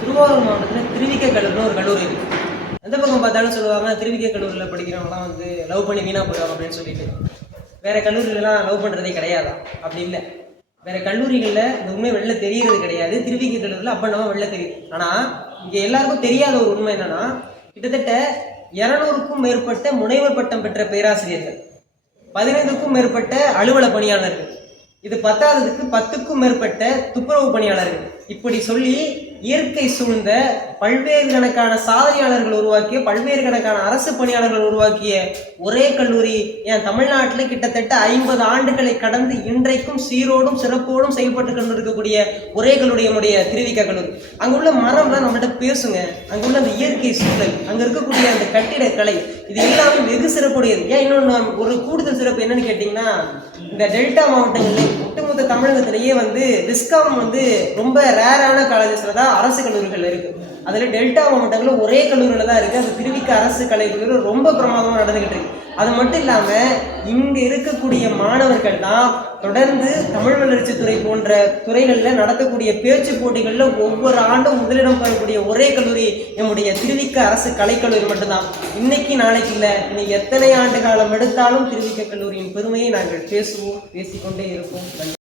திருவாரூர் மாவட்டத்தில் திருவிக்க கல்லூரின்னு ஒரு கல்லூரி இருக்குது. எந்த பக்கம் பார்த்தாலும் சொல்லுவாங்க, திருவிக்க கல்லூரியில் படிக்கிறவங்களாம் வந்து லவ் பண்ணி வீணாக போயிடுவாங்க அப்படின்னு சொல்லிட்டு. வேறு கல்லூரிகளெலாம் லவ் பண்ணுறதே கிடையாதா? அப்படி இல்லை. வேறு கல்லூரிகளில் இந்த உண்மை வெளில தெரியறது கிடையாது. திருவிக்க கல்லூரியில் அப்பண்டமாக வெளில தெரியுது. ஆனால் இங்கே எல்லாருக்கும் தெரியாத ஒரு உண்மை என்னென்னா, கிட்டத்தட்ட 200க்கும் மேற்பட்ட முனைவர் பட்டம் பெற்ற பேராசிரியர்கள், 15க்கும் மேற்பட்ட அலுவலக பணியாளர்கள், இது 10க்கும் மேற்பட்ட துப்புரவு பணியாளர்கள், இப்படி சொல்லி இயற்கை சூழ்ந்த பல்வேறு கணக்கான சாதனையாளர்கள் உருவாக்கிய, பல்வேறு கணக்கான அரசு பணியாளர்கள் உருவாக்கிய ஒரே கல்லூரி என் தமிழ்நாட்டில் கிட்டத்தட்ட 50 ஆண்டுகளை கடந்து இன்றைக்கும் சீரோடும் சிறப்போடும் செயல்பட்டு கொண்டிருக்கக்கூடிய ஒரே கல்லூரி நம்முடைய திருவிக்க கல்லூரி. அங்குள்ள மரம்லாம் நம்மகிட்ட பேசுங்க. அங்குள்ள அந்த இயற்கை சூழல், அங்கே இருக்கக்கூடிய அந்த கட்டிடக்கலை, இது எல்லாமே வெகு சிறப்புடையது. ஏன் இன்னொன்று ஒரு கூடுதல் சிறப்பு என்னன்னு கேட்டிங்கன்னா, இந்த டெல்டா மாவட்டங்களில் ஒட்டுமொத்த தமிழகத்திலேயே வந்து விஸ்காம் வந்து ரொம்ப ரேரான காலேஜஸில் தான் அரசு கல்லூரிகள் இருக்குது. அதில் டெல்டா மாவட்டங்களில் ஒரே கல்லூரியில் தான் இருக்குது. அது திருவிக்க அரசு கலை கல்லூரி ரொம்ப பிரமாதமாக நடந்துக்கிட்டு இருக்கு. அது மட்டும் இல்லாமல் இங்கே இருக்கக்கூடிய மாணவர்கள் தான் தொடர்ந்து தமிழ் வளர்ச்சித்துறை போன்ற துறைகளில் நடத்தக்கூடிய பேச்சு போட்டிகளில் ஒவ்வொரு ஆண்டும் முதலிடம் பெறக்கூடிய ஒரே கல்லூரி நம்முடைய திருவிக்க அரசு கலைக்கல்லூரி மட்டும்தான். இன்னைக்கு நாளைக்கு இல்லை, இன்னைக்கு எத்தனை ஆண்டு காலம் எடுத்தாலும் திருவிக்க கல்லூரியின் பெருமையை நாங்கள் பேசுவோம், பேசிக்கொண்டே இருப்போம்.